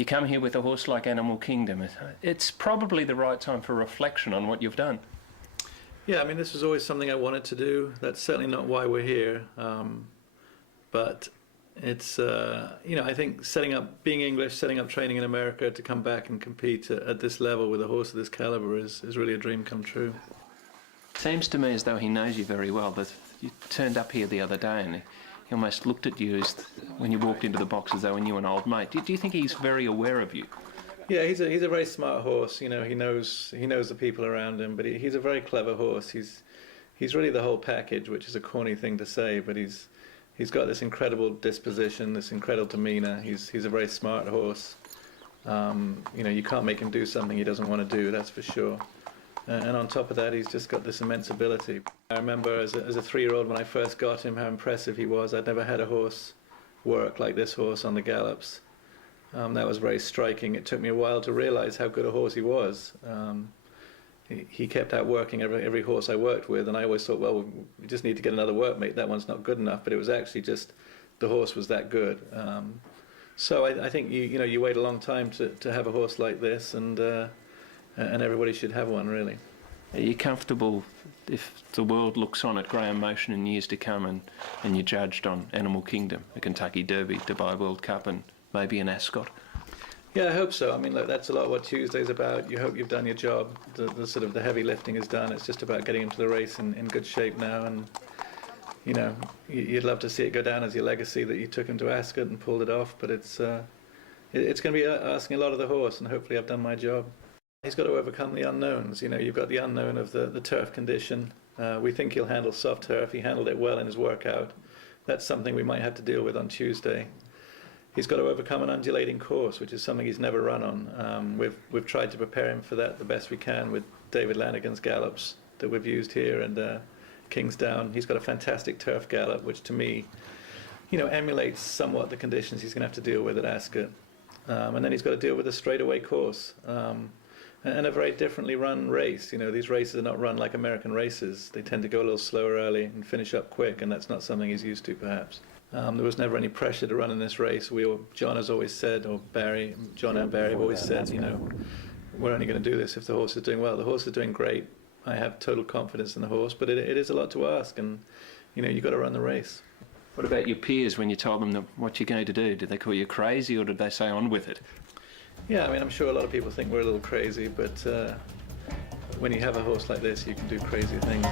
You come here with a horse like Animal Kingdom. It's probably the right time for reflection on what you've done. Yeah, I mean, this was always something I wanted to do. That's certainly not why we're here. But it's, you know, I think being English, setting up training in America to come back and compete at this level with a horse of this caliber is really a dream come true. Seems to me as though he knows you very well. That you turned up here the other day and he almost looked at you when you walked into the box as though he knew an old mate. Do you think he's very aware of you? Yeah, he's a very smart horse. You know, he knows the people around him, but he's a very clever horse. He's really the whole package, which is a corny thing to say, but he's got this incredible disposition, this incredible demeanour. He's a very smart horse. You know, you can't make him do something he doesn't want to do, that's for sure. And on top of that, he's just got this immense ability. I remember as a 3-year-old when I first got him, how impressive he was. I'd never had a horse work like this horse on the gallops. That was very striking. It took me a while to realise how good a horse he was. He kept outworking every horse I worked with, and I always thought, well, we just need to get another workmate. That one's not good enough. But it was actually just the horse was that good. So I think you wait a long time to have a horse like this, and everybody should have one, really. Are you comfortable if the world looks on at Graham Motion in years to come and you're judged on Animal Kingdom, a Kentucky Derby, Dubai World Cup and maybe an Ascot? Yeah, I hope so. I mean, look, that's a lot what Tuesday's about. You hope you've done your job. The sort of the heavy lifting is done. It's just about getting into the race in good shape now. And, you know, you'd love to see it go down as your legacy that you took him to Ascot and pulled it off. But it's going to be asking a lot of the horse, and hopefully I've done my job. He's got to overcome the unknowns. You know, you've got the unknown of the turf condition. We think he'll handle soft turf. He handled it well in his workout. That's something we might have to deal with on Tuesday. He's got to overcome an undulating course, which is something he's never run on. We've tried to prepare him for that the best we can with David Lanigan's gallops that we've used here and Kingsdown. He's got a fantastic turf gallop, which to me, you know, emulates somewhat the conditions he's going to have to deal with at Ascot. And then he's got to deal with a straightaway course and a very differently run race. You know, these races are not run like American races. They tend to go a little slower early and finish up quick, and that's not something he's used to, perhaps. There was never any pressure to run in this race. John has always said, or John and Barry have always said, you know, we're only going to do this if the horse is doing well. The horse is doing great. I have total confidence in the horse, but it is a lot to ask, and, you know, you've got to run the race. What about your peers when you told them what you're going to do? Did they call you crazy, or did they say on with it? Yeah, I mean, I'm sure a lot of people think we're a little crazy, but when you have a horse like this, you can do crazy things.